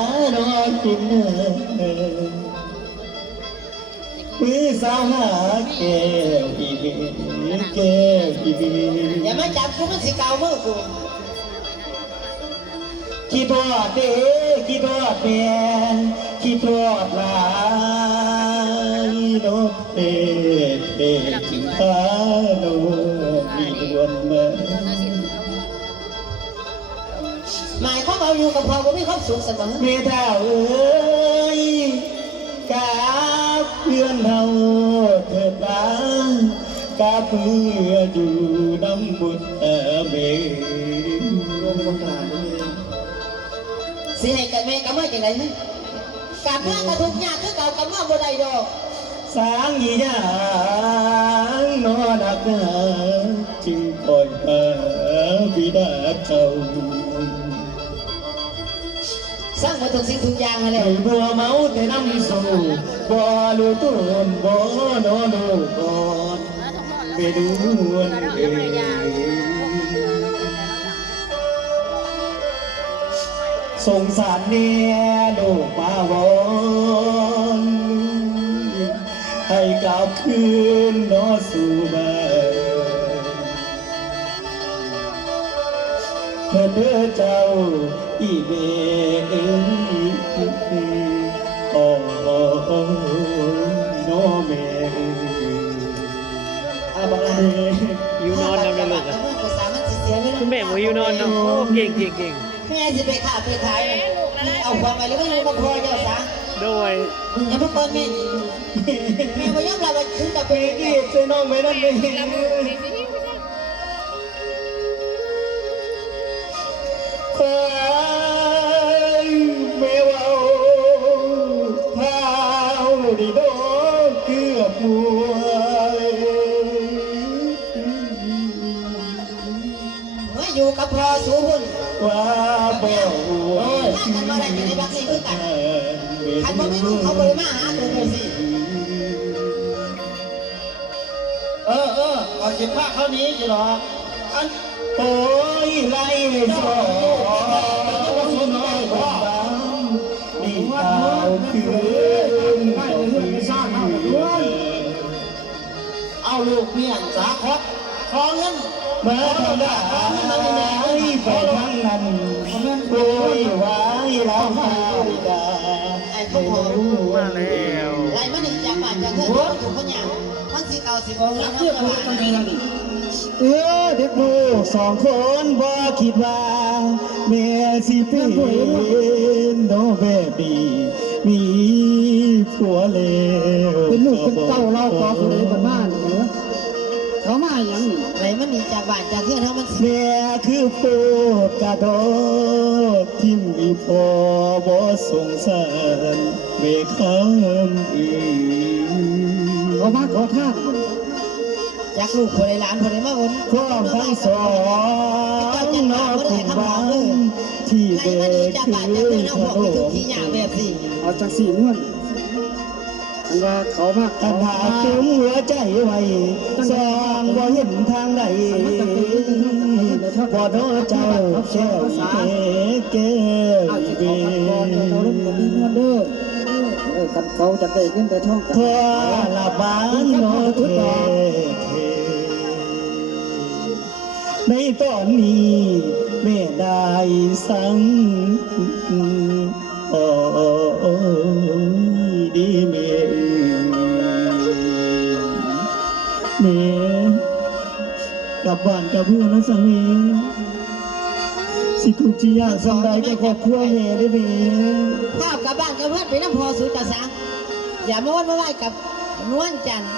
านอนกินมือสาวหาแก้วอีเบแก้วอีเบอย่ามาจับกูมันสิเก่ามือกูคิดทอดเด้คิดทอดแม่คิดทอดหลายโนเด้เด้ถึงฟ้าโนมีดวนมาหมายความเอาอยู่กับพ่อกูมีความสุขเสมอเมตาเอ้ยกับเพื่อนเฮาเถิดนะกับเพื่ออยู่น้ำบุตรเบสิให้กันแม่กับแม่จังไดมั้ยกับเมื่อกระทุกยากคือเก่ากับเมื่อบ่ได้ดอกสางยี่ยางนอนักจึงคอยหาบิดาเจ้าสร้างมาทุกสิ่งทุกอย่างอะไรบัวเมาแต่น้ำสูบ่รู้ตุนบ่นอลูก่อนไปดูวันเอ๋สงสารเนี่ยลูกมาวอนให้กลับคืนนอสู่บ้านเธอเจ้าอีเบโอ้โนเมบอกลาอยู่นอนนำเลยลูกคุณแม่บอกอยู่นอนเนาะโอ้เก่งเก่งเก่งแม่จะไปขาไปขายเอาความไปแล้วไม่รู้มาพอเจ้าสาโดยอย่ามาเปิดแม่แม่ไม่ยอมรับว่าถึงกับเป็นอีกช่วยน้องไม่นั่นเลยเมื่อว่าเท้าดีโดเกือบมัวอยู่กับพ่อสูหุ่นว่าบ่ถ้ากันมาได้จะได้บักซี่คือกันขันบ่ไม่รู้เขาบ่ได้มาหาตัวเลยสิเอาคิดว่าเขานี้อยู่หรออันโอ้ยไล่สอนน้อยบ้างนี่เอาคืนเอาลูกเมียสาครขอเงินมาทำได้ไปทั้งนั้นโดยไว้แล้วหาได้ไอ้พ่อมาแล้วไรมันถึงจากบ้านจากเพื่อนถูกขยันมันสิเก่าสิบองแล้วเพื่อนพูดตรงนี้นี่เด็กลูกสองคนบ่คิดว่าแม่สิเป็นโนเบบี้มีผัวเลวเป็นลูกเป็นเต้าเราขอคนใดบ้านบ้านเหรอเขามาอย่างนี้ไรมันหนีจากบ้านจากเพื่อนเขามันแม่คือโปรดกระโดดที่มีพ่อบ่สงสารเมื่อคำอื่นเขามาขอทานจากลูกคนในร้านคนในมาวนพร้อมทั้งสองน้องคุณบ้านที่เด็กคือขนมเอาจากสี่นวลอันว่าเขามากขนาดตุ้มหัวใจไว้สองบ่เห็นทางใดพอโดนเจ้าแช่วเก๋เก๋กันเขาจะได้เงินแต่ท่องพอละบ้านโนเทในตอนนี้แม่ได้สั่งโอ้ดีแม่กลับบ้านกับเพื่อนนะสังเองสิทุกที่ยากสำได้ก็ขอบคุณแม่ได้แม่ข้าวกลับบ้านกับเพื่อนไปน้ำพอสุดกระสังอย่ามาวันมาไหวกับนวลจันทร์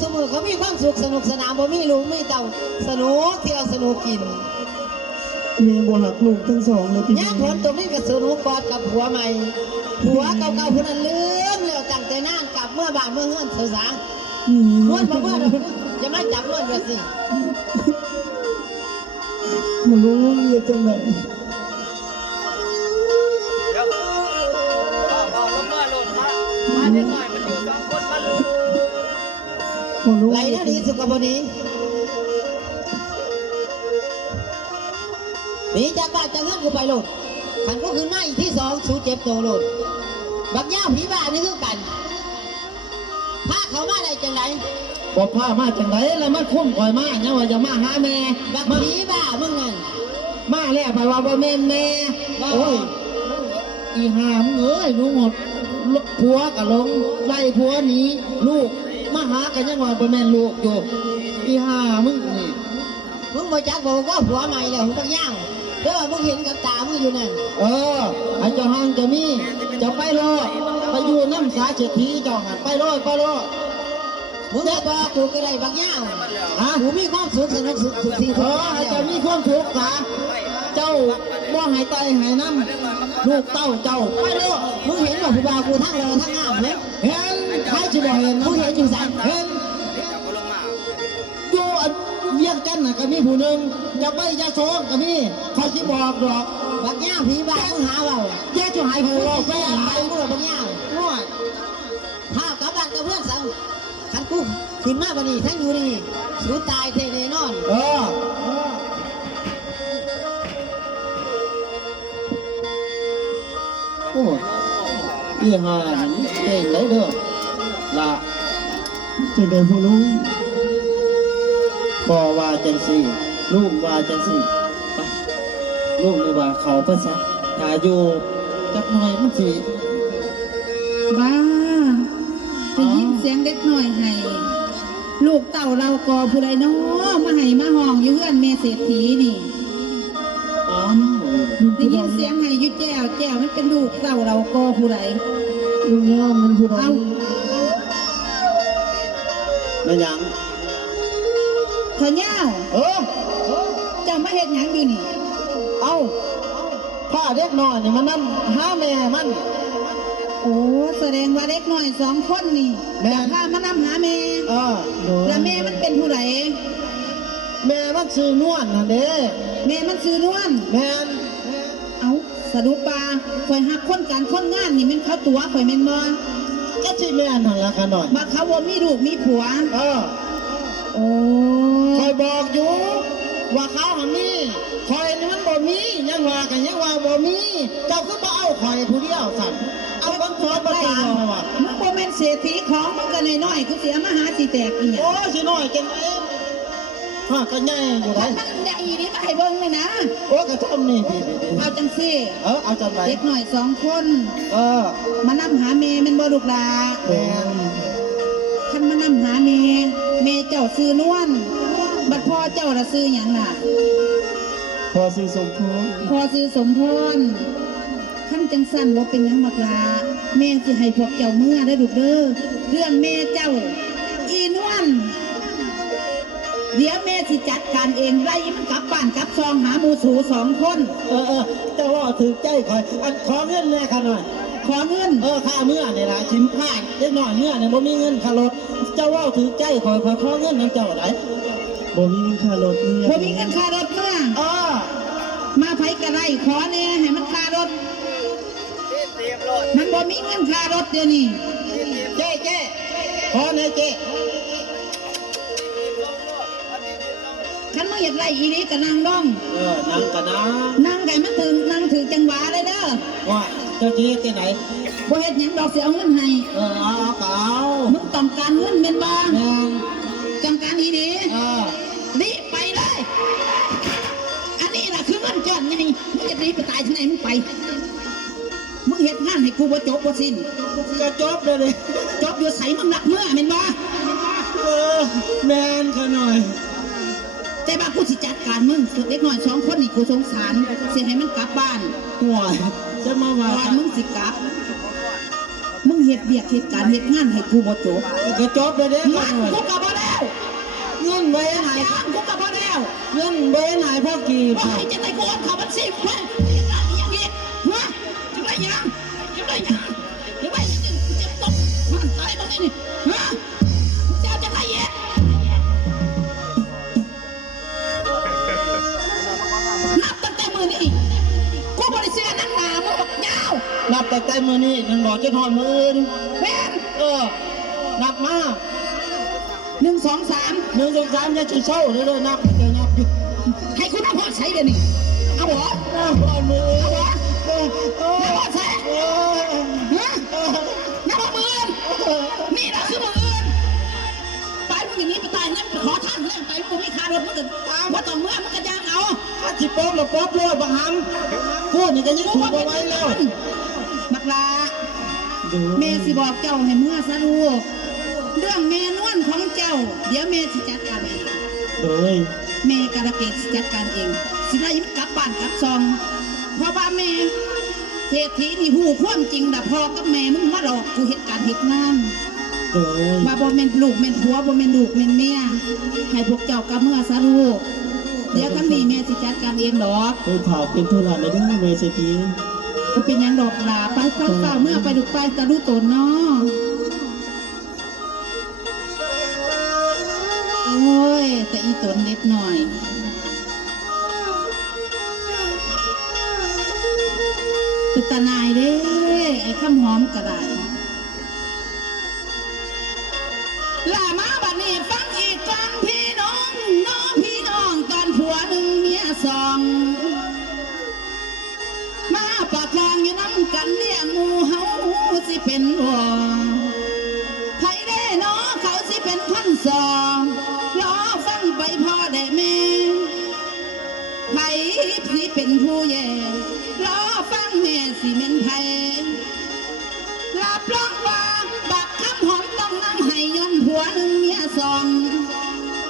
เสมอเขามีความสุขสนุกสนานบ่มีลูกมีเต่าสนุกเที่ยวสนุกกินแม่บ่หักลูกทั้งสองเลยพี่ย่างผลตรงนี้ก็สนุกกอดกับผัวใหม่ผัวเก่าๆคนนั้นลืมแล้วตั้งแต่นานกลับเมื่อบานเมื่อเฮือนเสือสางนวลมาเมื่ออย่ามาจับนวลแบบสิมารู้ยังจังไหนมาเด็กหน่อยมันอยู่สองคนมาลูกไรนะดีสุขบดีหนีจากบ้านจากเงินกูไปลูก ขันก็ขึ้นมาอีกที่สองสูเจ็บตัวโลดบักย่าผีบ้านี่คือกันพาเขามาได้จังไร บอกพามาจังไหนแล้วมันคุ้มข่อยมาเนี่ยว่าจะมาหาแม่ บักผีบ้ามึงนั่น มาแล้วไปว่าบ่แม่นแม่โอ้ยอีหามเอ้ยรู้หมดผัวก็ลงไล่ผัวหนีลูกมาหากันยังว่าบ่แม่นลูกอยู่อีหามึงนี่ มึงมาจักบอกว่าผัวใหม่แล้วมึงบักย่างเด้อมึงเห็นกับตามึงอยู่นั่น เออไอ้เจ้าหังเจะมีจะไปรอดไปอยู่น้ำสาเศรษฐีเจ้าหันไปรอดไปรอด มึงจะบอกกูก็ได้บักย่าง ฮะ กูมีความสุขสนุกสุขสิ่ง เอ ทุก อ อย่าง ให้ แล้ว เจ้ามีความสุขสาเจ้าบ่ให้ไตให้น้ำลูกเต้าเจ้าไปรอด มึงเห็นว่าผู้บ่าวกูทั้งรอทั้งงามเลย เห็นใครจะบอกเห็น มึงเห็นอยู่ไส เห็นอยู่อันเวียงกันน่ะก็มีผู้หนึ่งจะไปยาโสก็มีเขาสิบอกดอก บักย่างผีบ้ามึงหาเปล่า แย่จะหายไปรอด แม่ แม่ ไป ไป มึงหรอบักย่าง ง่วย ถ้ากลับบ้านกับเพื่อนสั่งขันกูขึ้นมาบันนี้ทั้งอยู่นี่สู้ตายเทแน่นอน เออโอ้อีห่าเก่งเลยเด้อละจะเดินผู้ลุงพ่อว่าจังสี่ลูกว่าจังสี่ไปลูกเลยว่าเขาภาษาถ้าอยู่จักหน่อยมันสิ บ้าได้ยินเสียงเด็กหน่อยให้ลูกเต่าเรากอผู้ใดน้อมาให้มาห้องอยู่เฮือนแม่เศรษฐีนี่ อ๋อ ได้ยินเสียงให้อยู่แจ้วแจ้วมันเป็นลูกเต่าเรากอผู้ใด ลูกน้องมันผู้ใด เอา ไม่หยัง ขอเย้า เออ เจ้ามาเฮ็ดหยังอยู่นี่ เอาผ้าเด็กน้อยนี่มันนั่นหาแม่มัน โอ้แสดงว่าเด็กหน่อยสองคนนี่ แม่ พามานำหาแม่ เออ แล้วแม่มันเป็นผู้ใด แม่มันซื้อนวลน่ะเด้ แม่มันซื้อนวล แม่น เอาสรุปปาข่อยหักคนการคนงานนี่แมันเขาตัวข่อยแม่นบ่ ก็สิแม่นนั่นละกันหน่อย มาเขาว่ามีลูกมีผัว เออ โอ้ คอยบอกอยู่ว่าเขาหันนี่คอยนี่มันบ่มียังว่ากันยังว่าบ่มีเจ้าก็บ่เอาคอยผู้เดียวสั่นเอาคนสอนประจานมาว่า มึงบ่แม่นเศรษฐีของมึงก็น้อยๆกูเสียมาหาสิแตกอีหยัง โอ้สิน้อยจังได๋ฮะก็ใหญ่อยู่ได้ มันใหญ่นี่มาให้เบิ่งเลยนะ โอ้ก็ทำนี่ดี เอาจังซี่ ๆเอาจังได เด็กหน่อยสองคน เออ มานำหาแม่แม่นบ่ลูกหลา แม่น คันมานำหาแม่แม่เจ้าซื้อนวลบัดพ่อเจ้าละซื้อหยังล่ะ พอสิสมพงษ์ พ่อซื้อสมพรคันจังสั่นบ่เป็นหยังบักหลาแม่สิให้พวกเจ้าเมื่อได้อลูกเด้อเรื่องแม่เจ้า อีนวลเดี๋ยวแม่สิจัดการเองไล่มันกลับบ้านกลับซองหาหมูสูสองคน เจ้าว่าถือใจคอยอันขอเงินแน่ค่ะหน่อย ขอเงิน ค่าเมื่อนี่ล่ะชิมค่าเล็กน้อยเมื่อเนี่ยบ่มีเงินค่ารถเจ้าว่าถือใจคอยขอเงินนำเจ้าได้บ่มีเงินค่ารถ บ่มีเงินค่ารถเมื่อ มาไผกระไรขอแน่ให้มันค่ารถ มันบ่มีเงินค่ารถเดี๋ยวนี้ เจ๊ขอแน่เจ๊ คันมึงอยากไรอีนี้ก็นั่งดอง นั่งกันนะ นั่งไก่มันถึงนั่งถือจังหวะเลยเด้อ ว่าเจ้าเจ๊ที่ไหน บ่เฮ็ดหยังดอกสิเอาเงินให้ เอาเปล่า มึงต้องการเงินแม่นบ่ แม่น ต้องการอีนี้ รีบไปเลย อันนี้น่ะคือเงินก้อนไงมึงจะรีบไปตายที่ไหนมึงไป มึงเฮ็ดงานให้กูบ่จบบ่สิ้น ก็จบเลยดิ จบอยู่ไสมึงหนักเมื่อแม่นบ่ แม่นค่ะหน่อย แต่ว่ากูสิจัดการมึงสุดเด็กน้อยสองคนนี่กูสงสารสิให้มันกลับบ้าน ห่วยจะมาว่า ก่อนมึงสิกลับ มึงเฮ็ดเบียกเหตุการณ์เฮ็ดงานให้กูบ่จบ ก็จบเลยเด้ มั ค่ะ น หน่อย กูกลับบ่แล้ว เงินไว้ไหน ยังกูกลับบ่แล้ว เงินไว้ไหนพ่อกี่ ว่าให้จังได๋กูโอนเข้าบัญชีเฮ้ยยังอีกฮะจังได๋ยังจังได๋ยังจังได๋จะตกมันตายบ่นี่ฮะจะเอาจังได๋อีกนับตั้งแต่มื้อนี้กูบ่ได้เสียนักหนามึงบักยาว นับแต่ใจมือนี่มันบอกจะทอนมืออื่น แม่น นับมา 1 2 3 1 2 3จะเศร้าเลยนับจะนับอยู่ ให้คุณเอาพอใช้เดี๋ยวนี้เอาบ่ นับพอมือ เอาบ่ บ่ น้ำมันแสบฮะน้ำมันมือนี่นะคือมือไปมึงอย่างนี้ไปตายเนี่ยไปขอท่านเรื่องไปมึงไม่คารถมึงก็ว่าต่อเมื่อมึงก็ยางเอา ถ้าจิป๊อบแล้วป๊อบโลดบังหำพูดนี่ก็ยิ่งถูกเอาไว้แล้ว บักลาแม่สิบอกเจ้าให้เมื่อสรุปเรื่องแม่นวลของเจ้าเดี๋ยวแม่สิจัดการเอง โดย แม่การะเกดสิจัดการเองสิได้ยิ้มกลับบ้านกลับซองเพราะว่าแม่เศรษฐีนี่หูความจริงนะพ่อกับแม่มึงมาหลอกกูเหตุการณ์เหตุงาน โดย ว่าบ่แม่นลูกแม่นผัวบ่แม่นลูกแม่นเมียให้พวกเจ้ากับเมื่อสรุปเดี๋ยวทั้งนี้แม่สิจัดการเองดอก โดยถามเป็นธุระในเรื่องเวที ก็เป็นหยังดอกลาไปเฝ้าเมื่อไปดูไปตะลุตนเนาะโอ้ยแต่อีตนเล็กหน่อยเป็นตาหนายเด้ไอ้ข้ามหอมกระไรล่ามาบัดนี้ฟังอีกก่อนพี่น้องน้องพี่น้องตอนผัวหนึ่งเมียสองมาปากคลองอยู่น้ำกันเลี้ยงหมูเฮาสิเป็นหัวไผได้เนาะเขาสิเป็นคนสองรอฟังไปพ่อได้แม่ไผสิเป็นผู้แย่รอฟังแม่สิเป็นไผรับรองว่าบักคำหอมต้องนั่งให้ย้อนผัวหนึ่งเมียสอง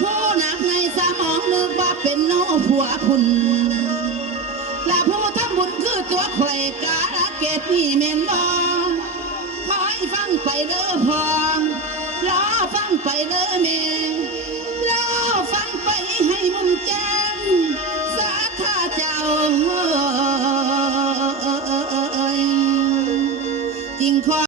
ผู้หนักในสมองนึกว่าเป็นโนผัวคุณและผู้ทำบุญคือตัวใครการะเกดนี่เมนบองคอยฟังไปเด้อพองรอฟังไปเด้อแม่รอฟังไปให้มุมแจ้งสาธาเจ้าจริงขอ